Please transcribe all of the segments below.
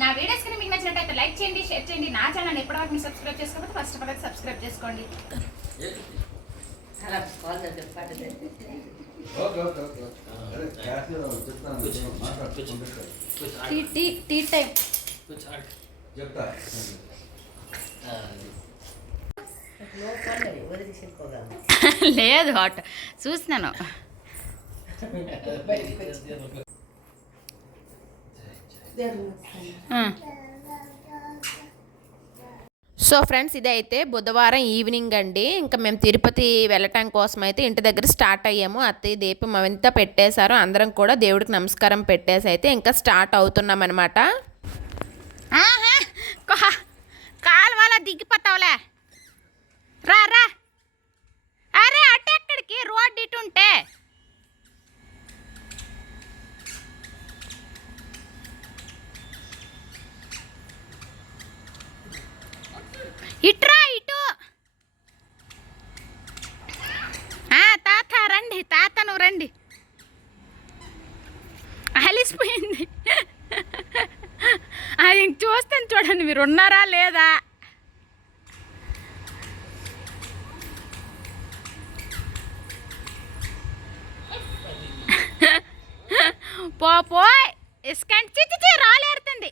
నా వీడియోస్ కి మీకు నచ్చినట్లయితే లైక్ చేయండి, షేర్ చేయండి. నా ఛానల్ ఎప్పటివరకు మీరు సబ్స్క్రైబ్ చేసుకోకపోతే ఫస్ట్ ఆఫ్ ఆల్ సబ్స్క్రైబ్ చేసుకోండి. టీ టైం లేదు హాట్ చూసినాను. సో ఫ్రెండ్స్, ఇదైతే బుధవారం ఈవినింగ్ అండి. ఇంకా మేము తిరుపతి వెళ్ళటం కోసం అయితే ఇంటి దగ్గర స్టార్ట్ అయ్యాము. అత్తయ్య దీపం అవంతా పెట్టేశారు. అందరం కూడా దేవుడికి నమస్కారం పెట్టేసి అయితే ఇంకా స్టార్ట్ అవుతున్నాం అనమాట. కాలు వాళ్ళ దిగిపోతావులే, రా రా. అరే అటు ఎక్కడికి, రోడ్ ఇటు ఉంటే ఇట్రా ఇటు. తాత రండి, తాత నువ్వు రండి. అలిసిపోయింది. అది ఇంక చూస్తాను చూడండి, మీరు ఉన్నారా లేదా. పోయ్ ఇసుకంటి చిచ్చి రాలేరుతుంది.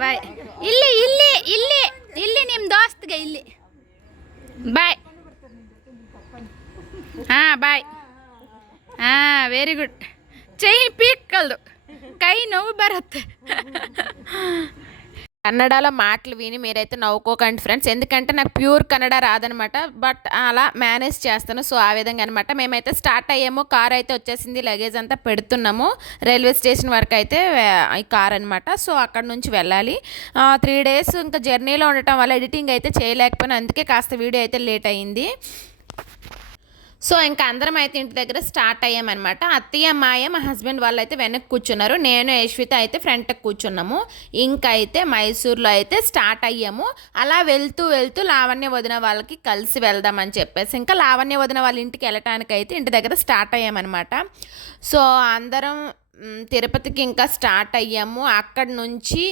ಬಾಯ್. ಇಲ್ಲಿ ಇಲ್ಲಿ ಇಲ್ಲಿ ಇಲ್ಲಿ ನಿಮ್ಮ ದೋಸ್ತ್ಗೆ ಇಲ್ಲಿ bye. Bye. Very good. Chain ಪೀಕ್ಕಲ್ದು, ಕೈ ನೋವು ಬರುತ್ತೆ. కన్నడలో మాటలు విని మీరైతే నవ్వుకోకండి ఫ్రెండ్స్, ఎందుకంటే నాకు ప్యూర్ కన్నడ రాదనమాట. బట్ అలా మేనేజ్ చేస్తాను. సో ఆ విధంగా అనమాట. మేమైతే స్టార్ట్ అయ్యాము. కార్ అయితే వచ్చేసింది. లగేజ్ అంతా పెడుతున్నాము. రైల్వే స్టేషన్ వరకు అయితే ఈ కార్ అనమాట. సో అక్కడ నుంచి వెళ్ళాలి. 3 days ఇంకా జర్నీలో ఉండటం వల్ల ఎడిటింగ్ అయితే చేయలేకపోయినా, అందుకే కాస్త వీడియో అయితే లేట్ అయ్యింది. సో ఇంకా అందరం అయితే ఇంటి దగ్గర స్టార్ట్ అయ్యామన్నమాట. అత్తయ్య, మాయ, మా హస్బెండ్ వాళ్ళు అయితే వెనక్కి కూర్చున్నారు. నేను యశ్విత అయితే ఫ్రంట్కి కూర్చున్నాము. ఇంకా అయితే మైసూర్లో అయితే స్టార్ట్ అయ్యాము. అలా వెళ్తూ వెళ్తూ లావణ్య వదిన వాళ్ళకి కలిసి వెళ్దామని చెప్పేసి ఇంకా లావణ్య వదిన వాళ్ళ ఇంటికి వెళ్ళటానికి అయితే ఇంటి దగ్గర స్టార్ట్ అయ్యామన్నమాట. సో అందరం తిరుపతికి ఇంకా స్టార్ట్ అయ్యాము. అక్కడి నుంచి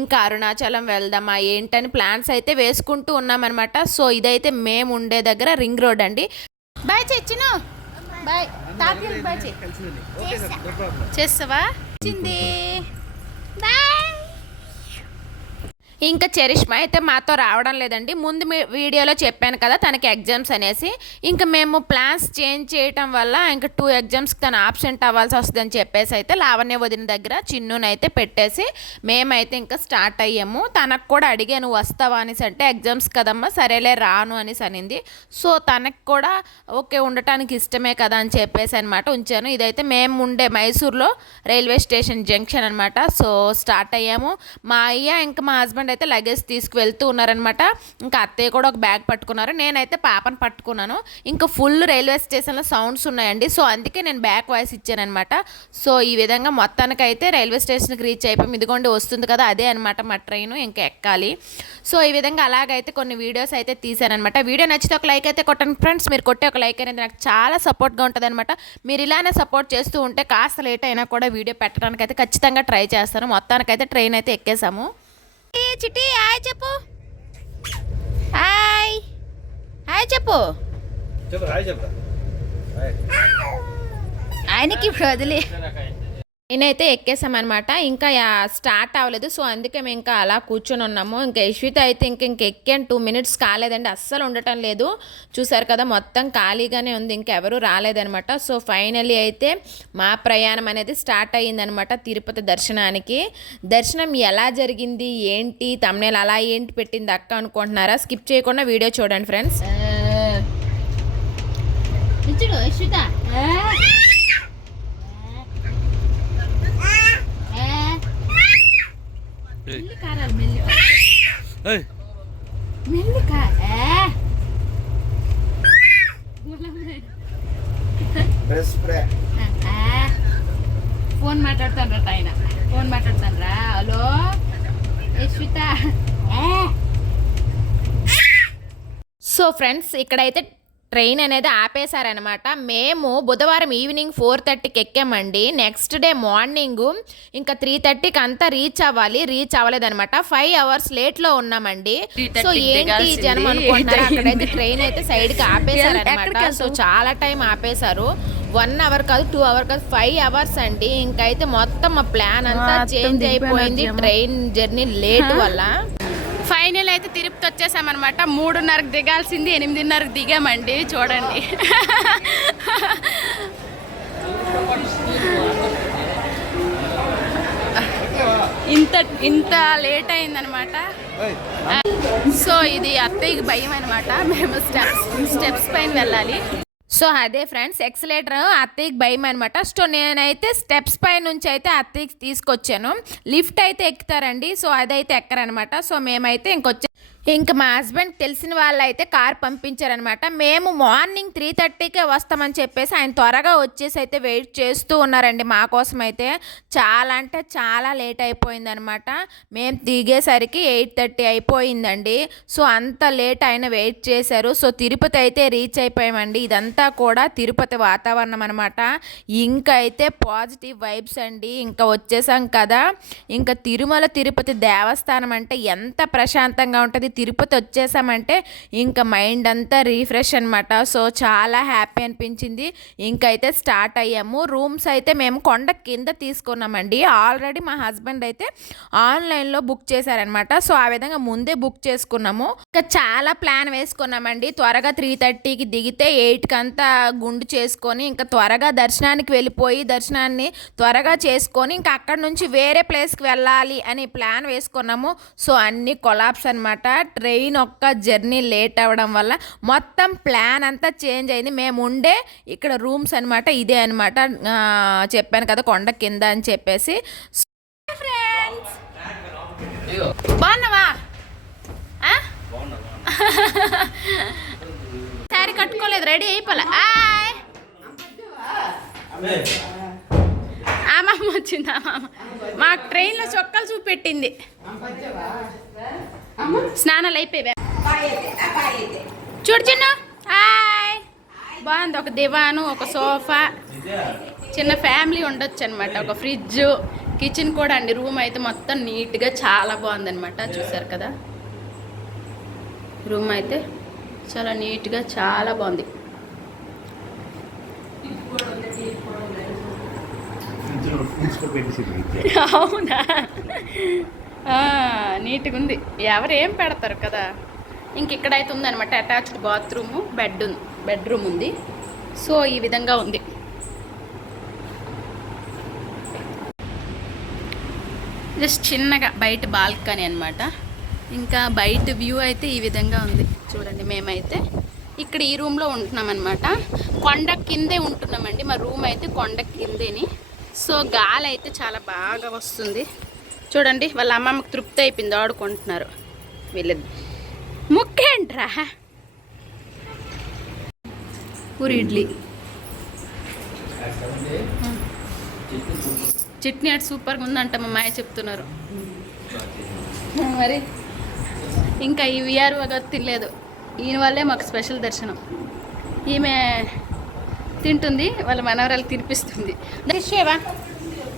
ఇంకా అరుణాచలం వెళ్దామా ఏంటని ప్లాన్స్ అయితే వేసుకుంటూ ఉన్నామన్నమాట. సో ఇదైతే మేము ఉండే దగ్గర రింగ్ రోడ్ అండి. బాయ్ చెచ్చిను, బాయ్ తాతయ్య, బాయ్ చేస్తావా. వచ్చింది బాయ్. ఇంకా చరిష్మా అయితే మాతో రావడం లేదండి. ముందు వీడియోలో చెప్పాను కదా తనకి ఎగ్జామ్స్ అనేసి. ఇంకా మేము ప్లాన్స్ చేంజ్ చేయటం వల్ల ఇంకా 2 examsకి తను ఆబ్సెంట్ అవ్వాల్సి వస్తుందని చెప్పేసి అయితే లావణ్య వదిన దగ్గర చిన్నునైతే పెట్టేసి మేమైతే ఇంకా స్టార్ట్ అయ్యాము. తనకు కూడా అడిగాను వస్తావా అనేసి, అంటే ఎగ్జామ్స్ కదమ్మా, సరేలే రాను అనేసి అనింది. సో తనకు కూడా ఓకే ఉండటానికి ఇష్టమే కదా అని చెప్పేసి అనమాట ఉంచాను. ఇదైతే మేము ఉండే మైసూర్లో రైల్వే స్టేషన్ జంక్షన్ అనమాట. సో స్టార్ట్ అయ్యాము. మా అయ్య ఇంకా మా హస్బెండ్ అయితే లగేజ్ తీసుకువెళ్తూ ఉన్నారనమాట. ఇంకా అత్తయ్య కూడా ఒక బ్యాగ్ పట్టుకున్నారు. నేనైతే పాపను పట్టుకున్నాను. ఇంకా ఫుల్ రైల్వే స్టేషన్లో సౌండ్స్ ఉన్నాయండి. సో అందుకే నేను బ్యాక్ వాయిస్ ఇచ్చానమాట. సో ఈ విధంగా మొత్తానికైతే రైల్వే స్టేషన్కి రీచ్ అయిపోయి ఇదిగోండి వస్తుంది కదా, అదే అనమాట మా ట్రైన్. ఇంకా ఎక్కాలి. సో ఈ విధంగా అలాగైతే కొన్ని వీడియోస్ అయితే తీశానమాట. వీడియో నచ్చితే ఒక లైక్ అయితే కొట్టండి ఫ్రెండ్స్. మీరు కొట్టే ఒక లైక్ అనేది నాకు చాలా సపోర్ట్గా ఉంటుంది అనమాట. మీరు ఇలానే సపోర్ట్ చేస్తూ ఉంటే కాస్త లేట్ అయినా కూడా వీడియో పెట్టడానికి అయితే ఖచ్చితంగా ట్రై చేస్తాను. మొత్తానికైతే ట్రైన్ అయితే ఎక్కేసాము. చిట్టి హాయ్ చెప్పు. హాయ్ హాయ్ చెప్పు. ఆయనకి ఇప్పుడు వదిలే నేనైతే ఎక్కేసామన్నమాట. ఇంకా స్టార్ట్ అవ్వలేదు. సో అందుకే మేము ఇంకా అలా కూర్చొని ఉన్నాము. ఇంకా యశ్విత అయితే ఇంక ఎక్కాను 2 minutes కాలేదండి, అస్సలు ఉండటం లేదు. చూసారు కదా మొత్తం ఖాళీగానే ఉంది, ఇంకెవరూ రాలేదనమాట. సో ఫైనలీ అయితే మా ప్రయాణం అనేది స్టార్ట్ అయ్యిందనమాట తిరుపతి దర్శనానికి. దర్శనం ఎలా జరిగింది ఏంటి, తమ్నేల్ అలా ఏంటి పెట్టింది అక్క అనుకుంటున్నారా? స్కిప్ చేయకుండా వీడియో చూడండి ఫ్రెండ్స్. యశ్విత ఫోన్ మాట్లాడుతాను రా ఆయన, ఫోన్ మాట్లాడుతాను రా. హలో యశ్విత. సో ఫ్రెండ్స్ ఇక్కడైతే ట్రైన్ అనేది ఆపేశారనమాట. మేము బుధవారం ఈవినింగ్ 4:30కి ఎక్కామండి. నెక్స్ట్ డే మార్నింగ్ ఇంకా 3:30కి అంతా రీచ్ అవ్వలేదనమాట. 5 hours లేట్లో ఉన్నామండి. సో ఏంటి జనం అనుకుంటున్నారు, అక్కడైతే ట్రైన్ అయితే సైడ్కి ఆపేశారనమాట. సో చాలా టైం ఆపేశారు. 1 hour కాదు, 2 hours కాదు, 5 hours అండి. ఇంకైతే మొత్తం మా ప్లాన్ అంతా చేంజ్ అయిపోయింది ట్రైన్ జర్నీ లేట్ వల్ల. ఫైనల్ అయితే తిరుపతి వచ్చేసామన్నమాట. 3:30కి దిగాల్సింది 8:30కి దిగామండి. చూడండి ఇంత లేట్ అయిందనమాట. సో ఇది అత్తయ్యకి భయం అనమాట. మేము స్టెప్స్ పైన వెళ్ళాలి. సో అదే ఫ్రెండ్స్, ఎక్సలేటర్ అత్తయ్యకి భయం అనమాట. సో నేనైతే స్టెప్స్ పై నుంచి అయితే అత్తయ్యకి తీసుకొచ్చాను. లిఫ్ట్ అయితే ఎక్కుతారండి, సో అదైతే ఎక్కరనమాట. సో మేమైతే ఇంకా మా హస్బెండ్ తెలిసిన వాళ్ళు అయితే కార్ పంపించారనమాట. మేము మార్నింగ్ 3:30కే వస్తామని చెప్పేసి ఆయన త్వరగా వచ్చేసి అయితే వెయిట్ చేస్తూ ఉన్నారండి మా కోసం. అయితే చాలా అంటే చాలా లేట్ అయిపోయిందనమాట. మేము దిగేసరికి 8:30 అయిపోయిందండి. సో అంత లేట్ ఆయన వెయిట్ చేశారు. సో తిరుపతి అయితే రీచ్ అయిపోయామండి. ఇదంతా కూడా తిరుపతి వాతావరణం అనమాట. ఇంకా అయితే పాజిటివ్ వైబ్స్ అండి. ఇంకా వచ్చేసాం కదా, ఇంకా తిరుపతి దేవస్థానం అంటే ఎంత ప్రశాంతంగా ఉంటుంది. తిరుపతి వచ్చేసామంటే ఇంకా మైండ్ అంతా రీఫ్రెష్ అనమాట. సో చాలా హ్యాపీ అనిపించింది. ఇంకైతే స్టార్ట్ అయ్యాము. రూమ్స్ అయితే మేము కొండ కింద తీసుకున్నామండి. ఆల్రెడీ మా హస్బెండ్ అయితే ఆన్లైన్లో బుక్ చేశారనమాట. సో ఆ విధంగా ముందే బుక్ చేసుకున్నాము. ఇంకా చాలా ప్లాన్ వేసుకున్నామండి. త్వరగా 3:30కి దిగితే 8కి అంతా గుండు చేసుకొని ఇంకా త్వరగా దర్శనానికి వెళ్ళిపోయి దర్శనాన్ని త్వరగా చేసుకొని ఇంకా అక్కడ నుంచి వేరే ప్లేస్కి వెళ్ళాలి అని ప్లాన్ వేసుకున్నాము. సో అన్నీ కొలాప్స్ అనమాట. ట్రైన్ ఒక్క జర్నీ లేట్ అవ్వడం వల్ల మొత్తం ప్లాన్ అంతా చేంజ్ అయింది. మేము ఉండే ఇక్కడ రూమ్స్ అనమాట ఇదే అనమాట. చెప్పాను కదా కొండ కింద అని చెప్పేసి. ఫ్రెండ్స్ బాగున్నావా? శారీ కట్టుకోలేదు, రెడీ అయిపోలే. అమ్మమ్మ వచ్చిందా? మాకు ట్రైన్లో చొక్కాలు చూపెట్టింది. స్నానాలు అయిపోయాయి. చూడు చిన్న, హాయ్. బాగుంది. ఒక దివాను, ఒక సోఫా, చిన్న ఫ్యామిలీ ఉండొచ్చు అనమాట. ఒక ఫ్రిడ్జ్, కిచెన్ కూడా అండి. రూమ్ అయితే మొత్తం నీట్గా చాలా బాగుందనమాట. చూసారు కదా, రూమ్ అయితే చాలా నీట్గా చాలా బాగుంది. అవునా, నీట్గా ఉంది. ఎవరు ఏం పెడతారు కదా. ఇంక ఇక్కడైతే ఉందనమాట అటాచ్డ్ బాత్రూము, బెడ్రూమ్ ఉంది. సో ఈ విధంగా ఉంది. జస్ట్ చిన్నగా బయట బాల్కనీ అనమాట. ఇంకా బయట వ్యూ అయితే ఈ విధంగా ఉంది. చూడండి, మేమైతే ఇక్కడ ఈ రూమ్లో ఉంటున్నాం అనమాట. కొండ కిందే ఉంటున్నామండి. మా రూమ్ అయితే కొండ కిందేని. సో గాలి అయితే చాలా బాగా వస్తుంది. చూడండి, వాళ్ళ అమ్మమ్మకి తృప్తి అయిపోయింది, ఆడుకుంటున్నారు వీళ్ళది. ముక్కేంట్రా పూరి ఇడ్లీ చట్నీ అటు సూపర్గా ఉందంట మా మాయ చెప్తున్నారు. మరి ఇంకా ఈ విఆర్ తినలేదు. ఈయన వల్లే మాకు స్పెషల్ దర్శనం. ఈమె తింటుంది, వాళ్ళ మనవరాలు తినిపిస్తుంది. దర్శేవా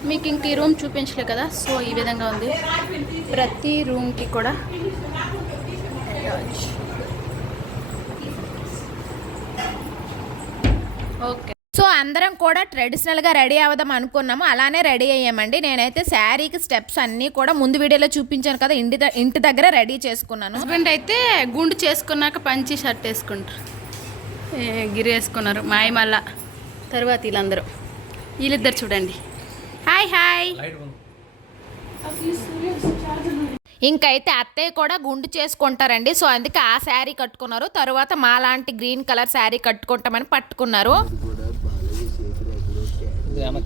మీకు ఇంక ఈ రూమ్ చూపించలే కదా. సో ఈ విధంగా ఉంది. ప్రతి రూమ్కి కూడా ఓకే. సో అందరం కూడా ట్రెడిషనల్గా రెడీ అవుదాం అనుకున్నాము. అలానే రెడీ అయ్యామండి. నేనైతే శారీకి స్టెప్స్ అన్నీ కూడా ముందు వీడియోలో చూపించాను కదా, ఇంటి దగ్గర రెడీ చేసుకున్నాను. హస్బెండ్ అయితే గుండు చేసుకున్నాక పంచి షర్ట్ వేసుకుంటారు, గిరి వేసుకున్నారు. మాయ మళ్ళా తర్వాత వీళ్ళిద్దరు చూడండి. Hi hi. ఇంకైతే అత్తయ్య కూడా గుండు చేసుకుంటారండి. సో అందుకే ఆ శారీ కట్టుకున్నారు. తర్వాత మాలాంటి గ్రీన్ కలర్ శారీ కట్టుకుంటామని పట్టుకున్నారు.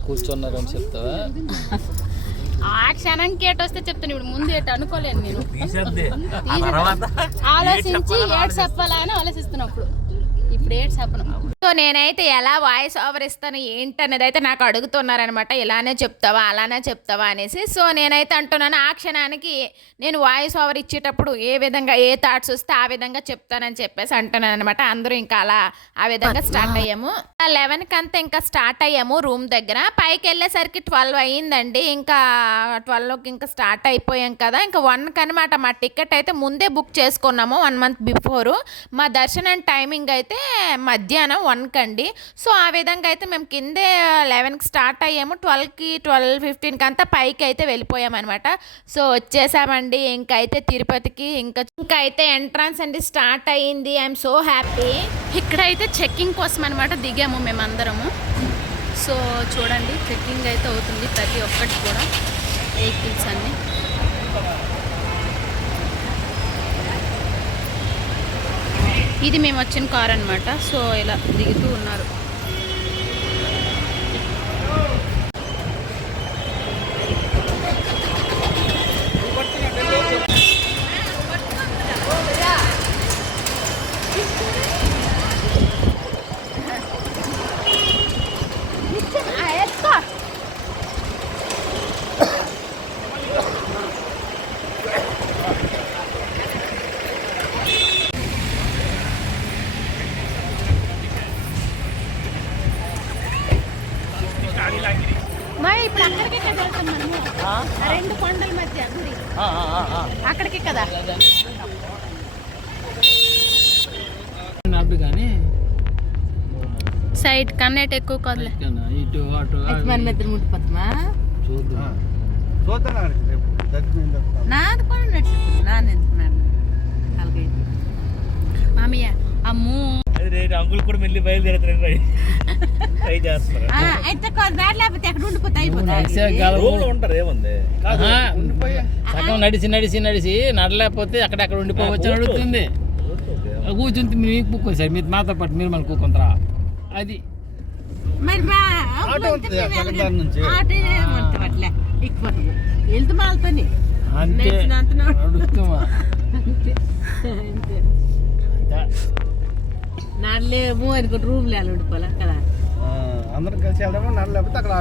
కూర్చున్నారు అని చెప్తావా? ఆ క్షణంకి ఏట వస్తే చెప్తాను. ఇప్పుడు ముందు ఏట అనుకోలేను నేను. ఆలోచించి ఏడు చెప్పాలా అని ఆలోచిస్తున్నప్పుడు ఇప్పుడు ఏడు సపనం. సో నేనైతే ఎలా వాయిస్ ఓవర్ ఇస్తాను ఏంటనేది అయితే నాకు అడుగుతున్నారనమాట. ఇలానే చెప్తావా అలానే చెప్తావా అనేసి. సో నేనైతే అంటున్నాను ఆ క్షణానికి నేను వాయిస్ ఓవర్ ఇచ్చేటప్పుడు ఏ విధంగా ఏ థాట్స్ వస్తే ఆ విధంగా చెప్తానని చెప్పేసి అంటున్నాను అనమాట. అందరూ ఇంకా అలా ఆ విధంగా స్టార్ట్ అయ్యాము. 11కి అంతా ఇంకా స్టార్ట్ అయ్యాము రూమ్ దగ్గర. పైకి వెళ్ళేసరికి 12 అయ్యిందండి. ఇంకా 12కి ఇంకా స్టార్ట్ అయిపోయాం కదా. ఇంకా 1కి అనమాట మా టికెట్ అయితే ముందే బుక్ చేసుకున్నాము 1 మంత్ బిఫోరు. మా దర్శనం టైమింగ్ అయితే మధ్యాహ్నం 1కి అండి. సో ఆ విధంగా అయితే మేము కిందే 11కి స్టార్ట్ అయ్యాము. 12కి 12:15కి అంతా పైకి అయితే వెళ్ళిపోయామన్నమాట. సో వచ్చేసామండి ఇంకైతే తిరుపతికి. ఇంకా అయితే ఎంట్రన్స్ అండి స్టార్ట్ అయ్యింది. I'm so happy. ఇక్కడైతే చెక్కింగ్ కోసం అనమాట దిగాము మేమందరము. సో చూడండి చెక్కింగ్ అయితే అవుతుంది ప్రతి ఒక్కటి కూడా, వెహికల్స్ అన్నీ. ఇది మేము వచ్చిన కార్ అనమాట. సో ఇలా దిగుతూ ఉన్నారు. మరి ఇప్పుడు అక్కడికే కదా వెళ్తాం మనము, ఆ 2 కొండల మధ్య గుడి అక్కడికే కదా. కానీ సైడ్ కన్నెట్ ఎక్కువ కదలే. ఇటు అటు చూద్దాం. మామయ్య అమ్ము అంకుల్ కూడా మళ్ళీ బయలుదేరుతారు ట్రై చేస్తారు. ఉంటారు ఏముంది సగం నడిచి నడలేకపోతే అక్కడెక్కడ ఉండిపోవచ్చు అడుగుతుంది. కూర్చుంటే మీకు బుక్ సార్ మీరు మాతో పాటు మీరు మన కూకుంటారా అది అంతే అడుగుతామా నడలేము అనుకుంటే రూమ్ లేలు ఉండిపోలే కదా, అందరం కలిసి వెళ్దాము. నడలేకపోతే అక్కడ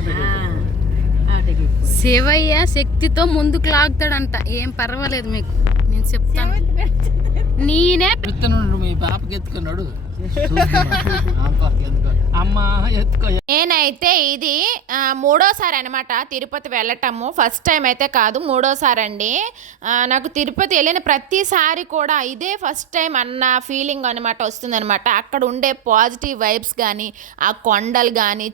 ఆటోకి శివయ్య శక్తితో ముందుకు లాగుతాడంట. ఏం పర్వాలేదు మీకు నేను చెప్తాను. నేనే చెప్తున్నాడు మీ పాపకి ఎత్తుకున్నాడు అమ్మ ఎత్తుకో. నేనైతే ఇది 3వ సారి అనమాట తిరుపతి వెళ్ళటము. ఫస్ట్ టైం అయితే కాదు, 3వ సారి అండి. నాకు తిరుపతి వెళ్ళిన ప్రతిసారి కూడా ఇదే ఫస్ట్ టైం అన్న ఫీలింగ్ అనమాట వస్తుందనమాట. అక్కడ ఉండే పాజిటివ్ వైబ్స్ కానీ ఆ కొండలు కానీ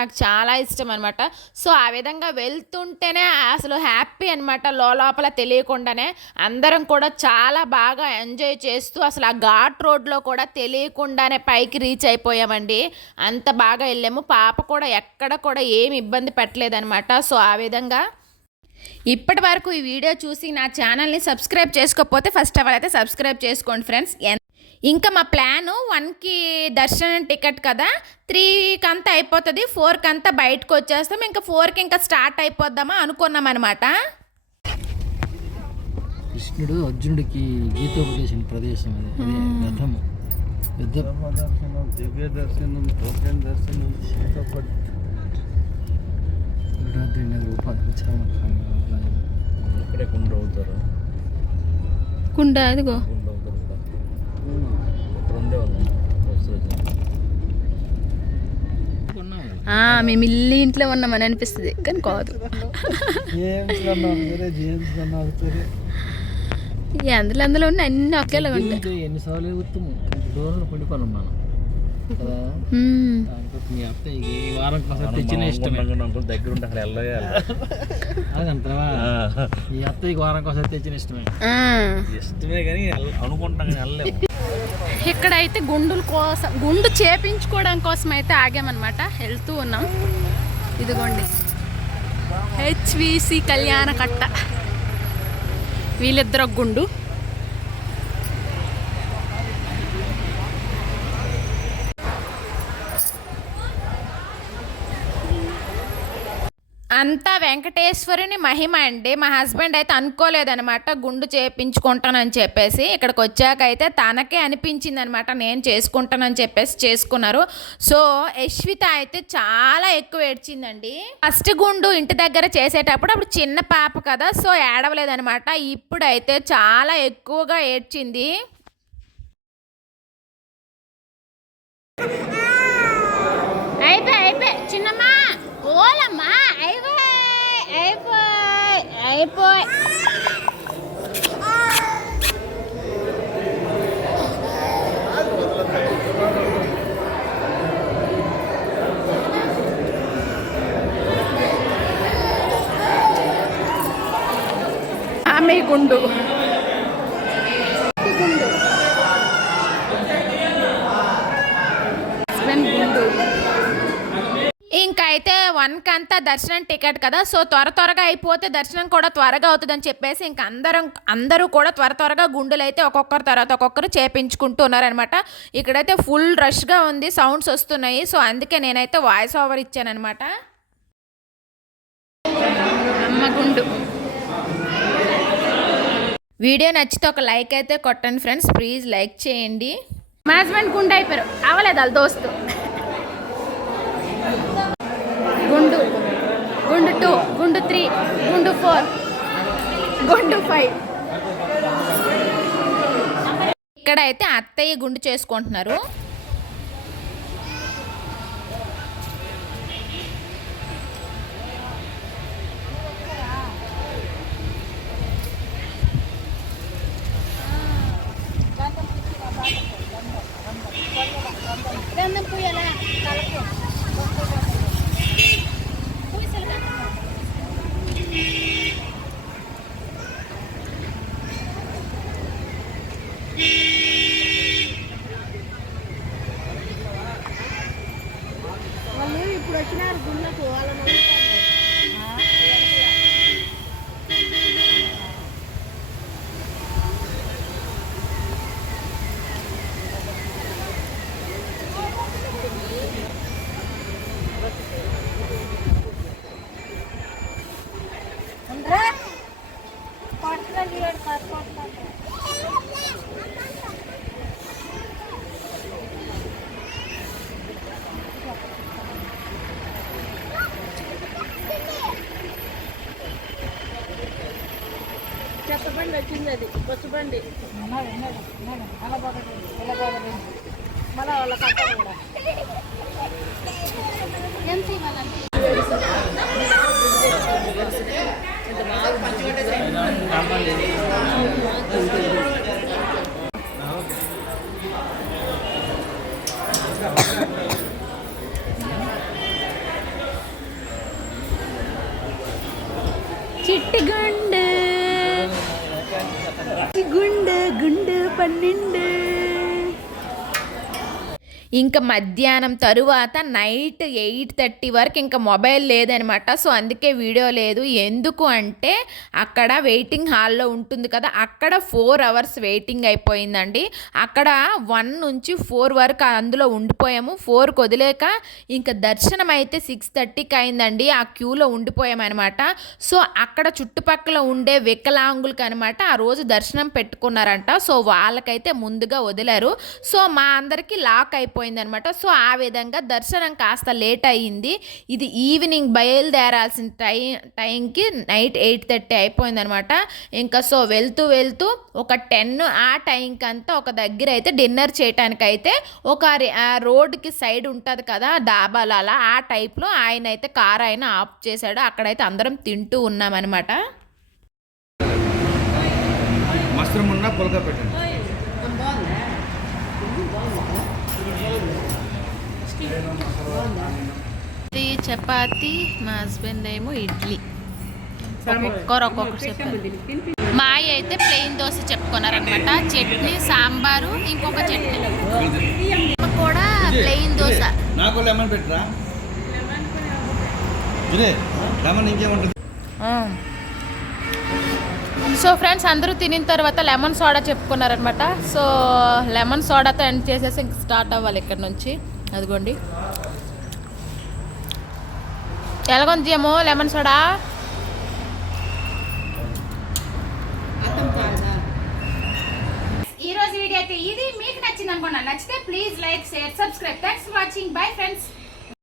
నాకు చాలా ఇష్టం అనమాట. సో ఆ విధంగా వెళ్తుంటేనే అసలు హ్యాపీ అనమాట. లోపల తెలియకుండానే అందరం కూడా చాలా బాగా ఎంజాయ్ చేస్తూ అసలు ఆ ఘాట్ రోడ్లో కూడా తెలియకుండానే పైకి రీచ్ అయిపోయామండి. అంత బాగా వెళ్ళాము. పాప కూడా ఎక్కడ కూడా ఏమి ఇబ్బంది పెట్టలేదన్నమాట. సో ఆ విధంగా ఇప్పటి వరకు ఈ వీడియో చూసి నా ఛానల్ని సబ్స్క్రైబ్ చేసుకోకపోతే ఫస్ట్ ఆఫ్ ఆల్ అయితే సబ్స్క్రైబ్ చేసుకోండి ఫ్రెండ్స్. ఇంకా మా ప్లాను 1కి దర్శనం టికెట్ కదా, 3కి అంతా అయిపోతుంది, 4కి అంతా బయటకు వచ్చేస్తాం. ఇంకా 4కి ఇంకా స్టార్ట్ అయిపోద్దామా అనుకున్నాం అనమాట. కృష్ణుడు అర్జునుడికి గీతోపదేశం ప్రదేశం అది రథము. పెద్ద దర్శనం, దివ్య దర్శనం, టోకెన్ దర్శనం, ఇక్కడే కుండ అవుతారు. కుండ అదిగో మేము ఇల్లు ఇంట్లో ఉన్నామని అనిపిస్తుంది కానీ కాదు. అందులో ఉన్న అన్ని ఒకేలా ఉంటాయి. ఎన్నిసార్లు గుర్తుము దూరంలో పడిపోను మనం కదా. మీ అత్త ఈ వారం కోసం తెచ్చిన ఇష్టం దగ్గర ఉంటే అక్కడ అదంటావా? ఈ అత్త ఈ వారం కోసం తెచ్చిన ఇష్టమే కానీ అనుకుంటాం కానీ వెళ్ళలేము. ఇక్కడైతే గుండు చేపించుకోవడం కోసం అయితే ఆగామన్నమాట. వెళ్తూ ఉన్నాం. ఇదిగోండి హెచ్విసి కళ్యాణ కట్ట, వీళ్ళిద్దరు గుండు. అంతా వెంకటేశ్వరుని మహిమ అండి. మా హస్బెండ్ అయితే అనుకోలేదనమాట గుండు చేయించుకుంటానని చెప్పేసి. ఇక్కడికి వచ్చాక అయితే తనకే అనిపించింది అనమాట నేను చేసుకుంటానని చెప్పేసి చేసుకున్నారు. సో యశ్విత అయితే చాలా ఎక్కువ ఏడ్చిందండి. ఫస్ట్ గుండు ఇంటి దగ్గర చేసేటప్పుడు అప్పుడు చిన్న పాప కదా, సో ఏడవలేదనమాట. ఇప్పుడైతే చాలా ఎక్కువగా ఏడ్చింది. అయిపోయి చిన్నమ్మా ఓలమ్మా అయిపోయి ఆమె గుండు గుండు ఇంకైతే 1కి అంతా దర్శనం టికెట్ కదా, సో త్వరగా అయిపోతే దర్శనం కూడా త్వరగా అవుతుందని చెప్పేసి ఇంక అందరూ కూడా త్వరగా గుండులు అయితే ఒక్కొక్కరు తర్వాత ఒక్కొక్కరు చేపించుకుంటూ ఉన్నారనమాట. ఇక్కడైతే ఫుల్ రష్గా ఉంది, సౌండ్స్ వస్తున్నాయి. సో అందుకే నేనైతే వాయిస్ ఓవర్ ఇచ్చానమాట. అమ్మ గుండు. వీడియో నచ్చితే ఒక లైక్ అయితే కొట్టండి ఫ్రెండ్స్, ప్లీజ్ లైక్ చేయండి. మా హస్బెండ్ గుండు అయిపోయారు, అవలేదు వాళ్ళ దోస్తు. గుండు 2, గుండు 3, గుండు 4, గుండు 5. ఇక్కడైతే అత్తయ్య గుండు చేసుకుంటున్నారు. ఇప్పుడు వచ్చినారు గుళ్ళకు వాళ్ళ చెత్త బండి వచ్చింది, అది బస్సు బండి మళ్ళీ వాళ్ళ కట్ట కూడా ఎంత ఇవ్వాలండి. చిట్టి గుండు గుండు గుండు 12. ఇంకా మధ్యాహ్నం తరువాత నైట్ 8:30 వరకు ఇంకా మొబైల్ లేదనమాట. సో అందుకే వీడియో లేదు. ఎందుకు అంటే అక్కడ వెయిటింగ్ హాల్లో ఉంటుంది కదా, అక్కడ 4 అవర్స్ వెయిటింగ్ అయిపోయిందండి. అక్కడ 1 నుంచి 4 వరకు అందులో ఉండిపోయాము. 4కి వదిలేక ఇంకా దర్శనం అయితే 6:30కి అయిందండి. ఆ క్యూలో ఉండిపోయామన్నమాట. సో అక్కడ చుట్టుపక్కల ఉండే వికలాంగులకి అనమాట ఆ రోజు దర్శనం పెట్టుకున్నారంట. సో వాళ్ళకైతే ముందుగా వదిలారు. సో మా అందరికీ లాక్ అయిపోయింది అనమాట. సో ఆ విధంగా దర్శనం కాస్త లేట్ అయ్యింది. ఇది ఈవినింగ్ బయలుదేరాల్సిన టైంకి నైట్ 8:30 అయిపోయింది అనమాట. ఇంకా సో వెళ్తూ ఒక 10 ఆ టైంకి అంతా ఒక దగ్గర అయితే డిన్నర్ చేయటానికి అయితే ఒక రోడ్డుకి సైడ్ ఉంటుంది కదా డాబాలు, అలా ఆ టైప్లో ఆయన అయితే కార్ ఆయన ఆఫ్ చేశాడు. అక్కడైతే అందరం తింటూ ఉన్నామన్నమాట. మష్రూమ్ ఉన్న పుల్కా పెట్టండి. చపాతి, మా హస్బెండ్ ఏమో ఇడ్లీ. ఒక్కొక్కరు చెప్పారు. మాయ అయితే ప్లెయిన్ దోశ చెప్పుకున్నారనమాట. చట్నీ, సాంబారు, ఇంకొక చట్నీ కూడా ప్లెయిన్ దోశ. నాకు లెమన్ పెట్టరా, లెమన్ ఇంకేముంటుంది. సో ఫ్రెండ్స్ అందరూ తినిన తర్వాత లెమన్ సోడా చెప్పుకున్నారనమాట. సో లెమన్ సోడాతో ఎండ్ చేసేసి ఇంక స్టార్ట్ అవ్వాలి ఇక్కడ నుంచి. అదిగోండి ఎలాగొంది జేమో లెమన్ సోడా? ఈ రోజు వీడియో అయితే ఇది. మీకు నచ్చింది అనుకున్నా. నచ్చితే please like, share, subscribe. Thanks for watching. Bye friends.